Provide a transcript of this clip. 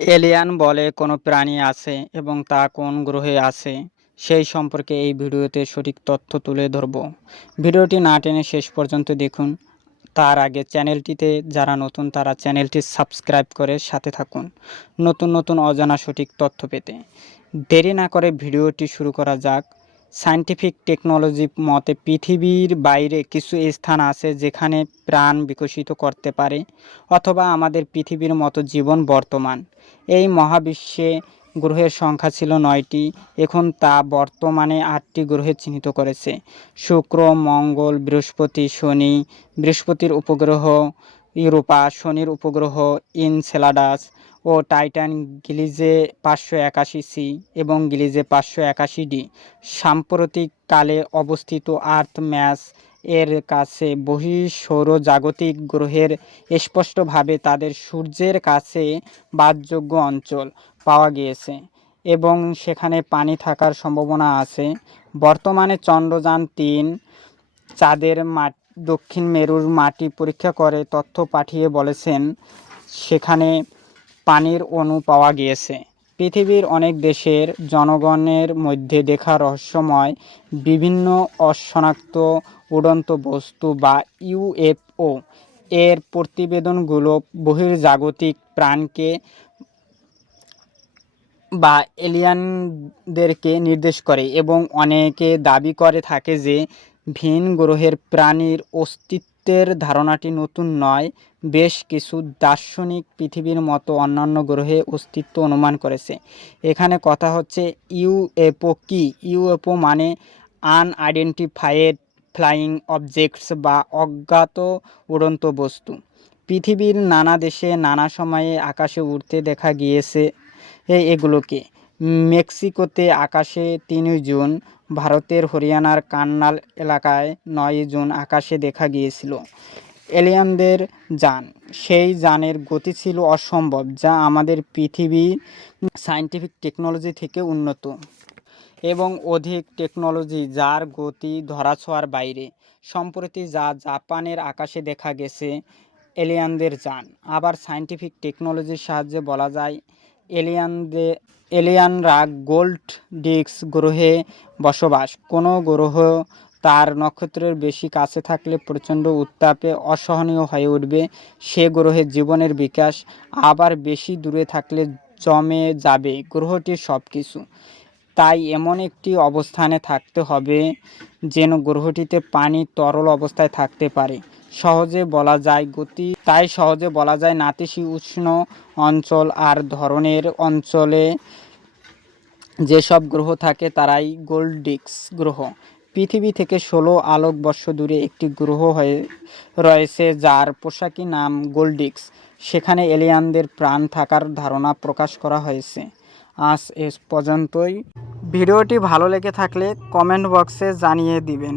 Alien বলে কোনো প্রাণী আছে এবং তা কোন গ্রহে আছে, সেই সম্পর্কে এই ভিডিওতে সঠিক তথ্য তুলে ধরব। ভিডিওটি না টেনে শেষ পর্যন্ত দেখুন। তার আগে চ্যানেলটিতে যারা নতুন, তারা চ্যানেলটি সাবস্ক্রাইব করে সাথে থাকুন। নতুন নতুন অজানা সঠিক তথ্য পেতে। দেরি না করে ভিডিওটি শুরু করা যাক। সায়েন্টিফিক টেকনোলজি মতে পৃথিবীর বাইরে কিছু স্থান আছে যেখানে প্রাণ বিকশিত করতে পারে অথবা আমাদের পৃথিবীর মতো জীবন বর্তমান। এই মহাবিশ্বে গ্রহের সংখ্যা ছিল নয়টি, এখন তা বর্তমানে আটটি গ্রহে চিহ্নিত করেছে। শুক্র, মঙ্গল, বৃহস্পতি, শনি, বৃহস্পতির উপগ্রহ ইউরোপা, শনির উপগ্রহ ইনসেলাডাস ও টাইটান গিলিজে পাঁচশো একাশি সি এবং গিলিজে পাঁচশো একাশি ডি। সাম্প্রতিককালে অবস্থিত আর্থ ম্যাস এর কাছে বহি বহিঃসৌরজাগতিক গ্রহের স্পষ্টভাবে তাদের সূর্যের কাছে বাসযোগ্য অঞ্চল পাওয়া গিয়েছে এবং সেখানে পানি থাকার সম্ভাবনা আছে। বর্তমানে চন্দ্রযান তিন চাঁদের মা দক্ষিণ মেরুর মাটি পরীক্ষা করে তথ্য পাঠিয়ে বলেছেন, সেখানে পানির অণু পাওয়া গিয়েছে। পৃথিবীর অনেক দেশের জনগণের মধ্যে দেখা রহস্যময় বিভিন্ন অশনাক্ত উড়ন্ত বস্তু বা ইউএফও এর প্রতিবেদনগুলো বহির্জাগতিক প্রাণকে বা এলিয়ানদেরকে নির্দেশ করে এবং অনেকে দাবি করে থাকে যে ভিন গ্রহের প্রাণীর অস্তিত্বের ধারণাটি নতুন নয়, বেশ কিছু দার্শনিক পৃথিবীর মতো অন্যান্য গ্রহে অস্তিত্ব অনুমান করেছে। এখানে কথা হচ্ছে ইউএফও কি ইউএফও মানে আনআইডেন্টিফাইড ফ্লাইং অবজেক্টস বা অজ্ঞাত উড়ন্ত বস্তু। পৃথিবীর নানা দেশে নানা সময়ে আকাশে উড়তে দেখা গিয়েছে এগুলোকে। মেক্সিকোতে আকাশে তিনই জুন ভারতের হরিয়ানার কান্নাল এলাকায় নয় জুন আকাশে দেখা গিয়েছিল। এলিয়ানদের যান। সেই যানের গতি ছিল অসম্ভব, যা আমাদের পৃথিবী সায়েন্টিফিক টেকনোলজি থেকে উন্নত এবং অধিক টেকনোলজি যার গতি ধরাছোঁয়ার বাইরে। সম্প্রতি যা জাপানের আকাশে দেখা গেছে, এলিয়ানদের যান। আবার সায়েন্টিফিক টেকনোলজির সাহায্যে বলা যায় এলিয়ানদের এলিয়ানরা গোল্ড ডিস্ক গ্রহে বসবাস। কোনো গ্রহ তার নক্ষত্রের বেশি কাছে থাকলে প্রচণ্ড উত্তাপে অসহনীয় হয়ে উঠবে। সে গ্রহে জীবনের বিকাশ আবার বেশি দূরে থাকলে জমে যাবে গ্রহটির সব কিছু তাই এমন একটি অবস্থানে থাকতে হবে যেন গ্রহটিতে পানি তরল অবস্থায় থাকতে পারে। সহজে বলা যায় গতি, তাই সহজে বলা যায় নাতিশীতোষ্ণ অঞ্চল আর ধরনের অঞ্চলে যেসব গ্রহ থাকে তারাই গোল্ডিক্স গ্রহ। পৃথিবী থেকে ষোলো আলোকবর্ষ দূরে একটি গ্রহ হয়ে রয়েছে যার পোশাকি নাম গোল্ডিক্স। সেখানে এলিয়ানদের প্রাণ থাকার ধারণা প্রকাশ করা হয়েছে। আজ এ পর্যন্তই। ভিডিওটি ভালো লেগে থাকলে কমেন্ট বক্সে জানিয়ে দিবেন।